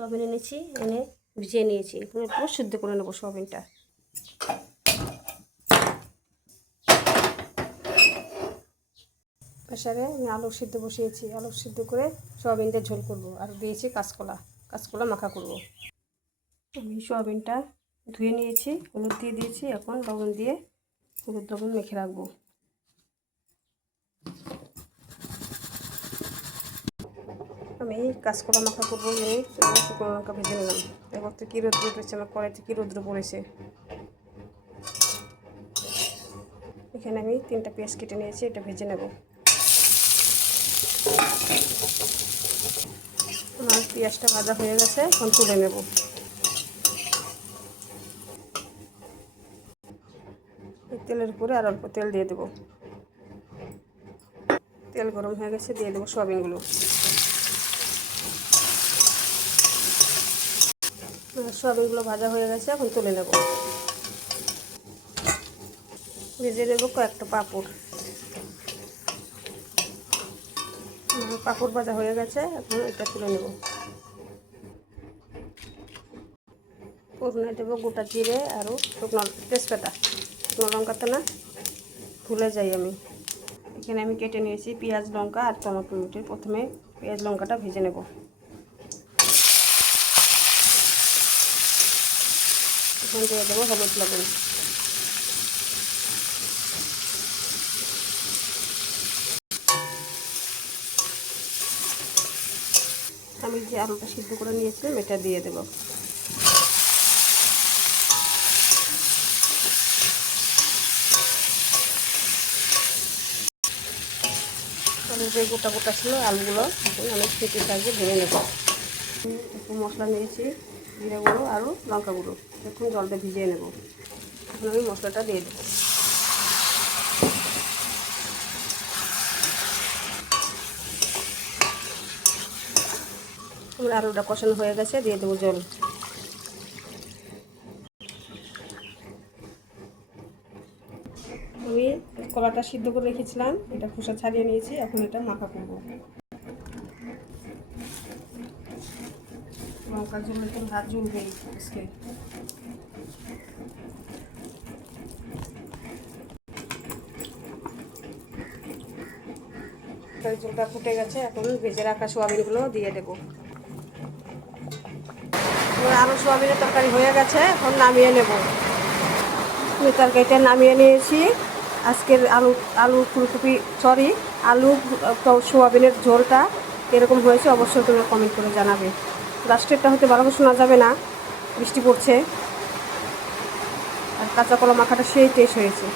Soybean এনেছি, এনে ভিজিয়ে নিয়েছি। এখন একটু সিদ্ধ করে নেবো সোয়াবিনটা। প্রেসারে আমি আলু সিদ্ধ বসিয়েছি। আলু সিদ্ধ করে সোয়াবিন দিয়ে ঝোল করব। আর দিয়েছি কাঁচকলা, কাঁচকলা মাখা করব। আমি সোয়াবিনটা ধুয়ে নিয়েছি, হলুদ দিয়ে দিয়েছি। এখন লবণ দিয়ে হলুদ লবণ মেখে রাখবো। আমি কাঁচকলা মাখা করবো। শুকনো লঙ্কা ভেজে নিলাম। এবার তো কী রৌদ্র উঠেছে, আমার কড়াইতে কী রৌদ্র পড়েছে। এখানে আমি 3টা পেঁয়াজ কেটে নিয়েছি, এটা ভেজে নেব। আমার পেঁয়াজটা ভাজা হয়ে গেছে, এখন তুলে নেব। তেলের উপরে আর অল্প তেল দিয়ে দেবো। তেল গরম হয়ে গেছে, দিয়ে দেবো সোয়াবিনগুলো। সোয়াবিনগুলো ভাজা হয়ে গেছে, এখন তুলে নেব। ভেজে নেব কয়েকটা পাঁপড়। পাঁপড় ভাজা হয়ে গেছে, এখন এটা তুলে নেব। ফোড়নে দেবো গোটা জিরে আরও শুকনো তেজপাতা। শুকনো লঙ্কাতে না ভুলে যাই আমি। এখানে আমি কেটে নিয়েছি পেঁয়াজ, লঙ্কা আর টমেটো। প্রথমে পেঁয়াজ লঙ্কাটা ভেজে নেব। এখন দিয়ে দেবো হলুদ লবণ। আমি যে আলুটা সিদ্ধ করে নিয়েছিলাম এটা দিয়ে দেবো। আলু যে গোটা গোটা ছিল আলুগুলো এখন আমি কেটে সাইজে ভেঙে নেব। একটু মশলা নিয়েছি, জিরে গুঁড়ো আরও লঙ্কা গুঁড়ো। এখন জলটা ভিজিয়ে নেব। এখন আমি মশলাটা দিয়ে দেবো। আমার আলুটা কষানো হয়ে গেছে, দিয়ে দেবো জল। আমি কলাটা সিদ্ধ করে রেখেছিলাম, এটা খোসা ছাড়িয়ে নিয়েছি। এখন এটা মাখা করবো। লঙ্কা ঝুললে তো হাত ঝুলবেই আজকে। ঝোলটা ফুটে গেছে, এখন ভেজে রাখা সোয়াবিনগুলো দিয়ে দেবো। আরও সোয়াবিনের তরকারি হয়ে গেছে, এখন নামিয়ে নেব। আমি তরকারিটা নামিয়ে নিয়েছি। আজকের আলু ফুলকপি আলু সোয়াবিনের ঝোলটা এরকম হয়েছে, অবশ্যই তোমরা কমেন্ট করে জানাবে। লাস্টেরটা হয়তো ভালো করে শোনা যাবে না, বৃষ্টি পড়ছে। আর কাঁচা কলা মাখাটা সেই টেস্ট হয়েছে।